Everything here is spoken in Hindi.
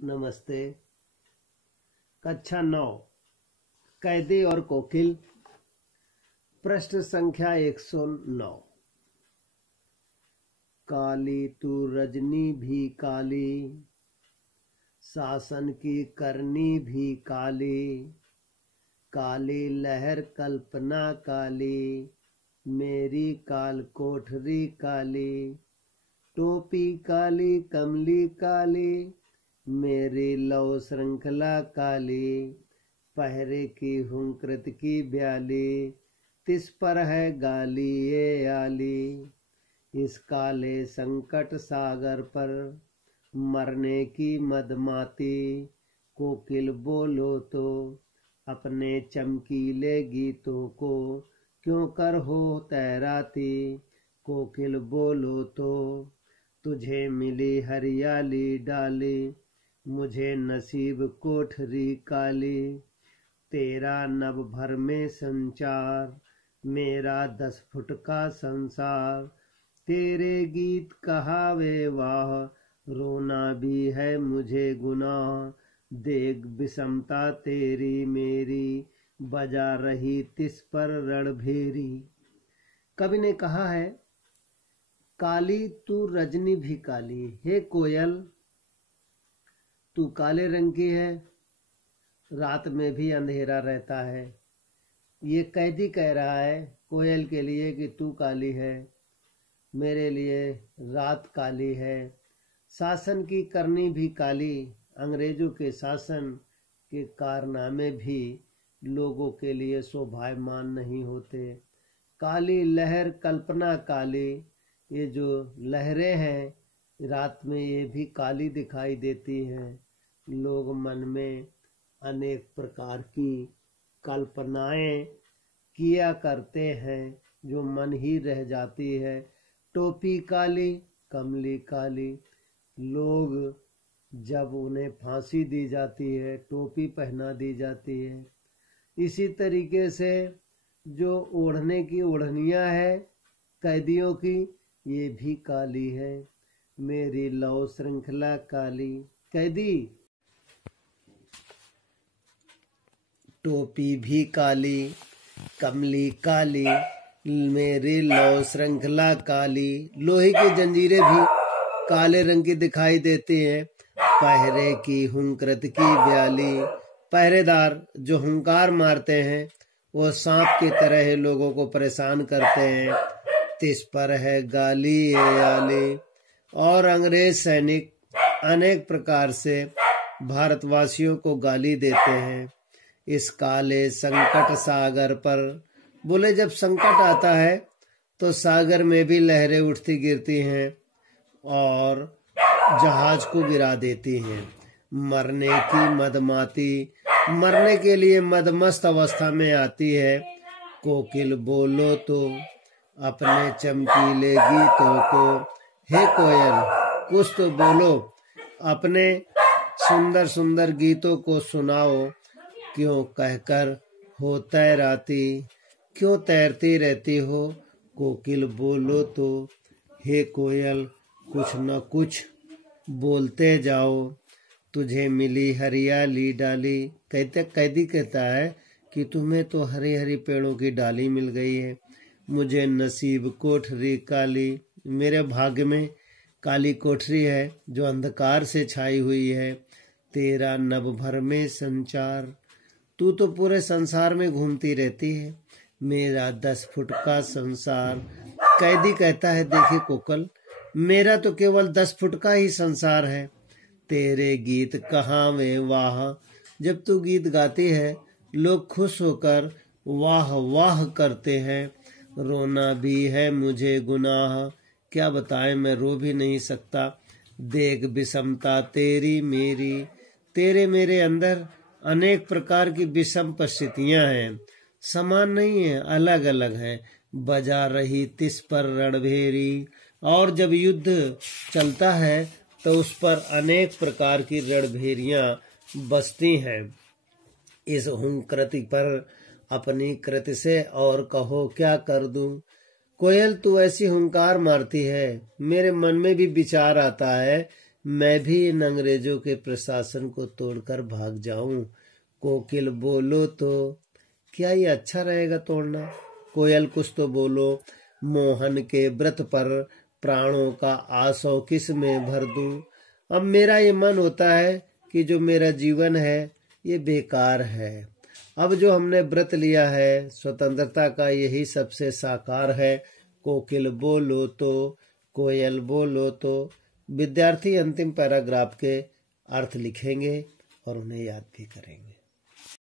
नमस्ते। कक्षा 9 कैदी और कोकिल, प्रश्न संख्या 109। काली तू रजनी भी काली, शासन की करनी भी काली, काली लहर कल्पना काली, मेरी काल कोठरी काली, टोपी काली कमली काली, मेरी लौ श्रृंखला काली, पहरे की हूँ कृत की ब्याली, तिस पर है गाली ये आली। इस काले संकट सागर पर मरने की मदमाती, कोकिल बोलो तो अपने चमकीले गीतों को क्यों कर हो तैराती। कोकिल बोलो तो तुझे मिली हरियाली डाली, मुझे नसीब कोठरी काली, तेरा नभ भर में संचार, मेरा 10 फुट का संसार, तेरे गीत कहावे वाह, रोना भी है मुझे गुनाह, देख विषमता तेरी मेरी, बजा रही तिस पर रणभेरी। कवि ने कहा है, काली तू रजनी भी काली, हे कोयल तू काले रंग की है, रात में भी अंधेरा रहता है। ये कैदी कह रहा है कोयल के लिए कि तू काली है, मेरे लिए रात काली है। शासन की करनी भी काली, अंग्रेजों के शासन के कारनामे भी लोगों के लिए शोभायमान नहीं होते। काली लहर कल्पना काली, ये जो लहरें हैं रात में ये भी काली दिखाई देती हैं। लोग मन में अनेक प्रकार की कल्पनाएं किया करते हैं जो मन ही रह जाती है। टोपी काली कमली काली, लोग जब उन्हें फांसी दी जाती है टोपी पहना दी जाती है। इसी तरीके से जो ओढ़ने की ओढ़नियां है कैदियों की, ये भी काली है। मेरी लौ श्रृंखला काली, कैदी टोपी भी काली कमली काली, मेरी लौ श्रृंखला काली, लोहे की जंजीरें भी काले रंग की दिखाई देती हैं। पहरे की हुंकृत की ब्याली, पहरेदार जो हुंकार मारते हैं वो सांप की तरह लोगों को परेशान करते हैं। तिस पर है गाली ये आली, और अंग्रेज सैनिक अनेक प्रकार से भारतवासियों को गाली देते हैं। इस काले संकट सागर पर, बोले जब संकट आता है तो सागर में भी लहरें उठती गिरती हैं और जहाज को गिरा देती हैं। मरने की मदमाती, मरने के लिए मदमस्त अवस्था में आती है। कोकिल बोलो तो अपने चमकीले गीतों को, हे कोयल कुछ तो बोलो, अपने सुंदर सुंदर गीतों को सुनाओ, क्यों कहकर हो तैराती, क्यों तैरती रहती हो। कोकिल बोलो तो हे कोयल कुछ न कुछ बोलते जाओ, तुझे मिली हरियाली डाली। कैदी कहता है कि तुम्हें तो हरी हरी पेड़ों की डाली मिल गई है, मुझे नसीब कोठरी काली, मेरे भाग्य में काली कोठरी है जो अंधकार से छाई हुई है। तेरा नभ भर में संचार, तू तो पूरे संसार में घूमती रहती है, मेरा 10 फुट का संसार। कैदी कहता है देखिए कोकिल, मेरा तो केवल 10 फुट का ही संसार है, तेरे गीत कहाँ वे वाह, जब तू गीत गाती है लोग खुश होकर वाह वाह करते हैं। रोना भी है मुझे गुनाह, क्या बताएं मैं रो भी नहीं सकता। देख विषमता तेरी मेरी, तेरे मेरे अंदर अनेक प्रकार की विषम परिस्थितियां हैं, समान नहीं है, अलग अलग हैं। बजा रही तिस पर रणभेरी, और जब युद्ध चलता है तो उस पर अनेक प्रकार की रणभेरियां बजती हैं। इस हुंकृति पर अपनी कृति से और कहो क्या कर दूं। कोयल तू ऐसी हुंकार मारती है, मेरे मन में भी विचार आता है मैं भी इन अंग्रेजों के प्रशासन को तोड़कर भाग जाऊं। कोकिल बोलो तो क्या ये अच्छा रहेगा तोड़ना? कोयल कुछ तो बोलो। मोहन के व्रत पर प्राणों का आसो किस में भर दूं? अब मेरा ये मन होता है कि जो मेरा जीवन है ये बेकार है। अब जो हमने व्रत लिया है स्वतंत्रता का, यही सबसे साकार है। कोकिल बोलो तो, कोयल बोलो तो। विद्यार्थी अंतिम पैराग्राफ के अर्थ लिखेंगे और उन्हें याद भी करेंगे।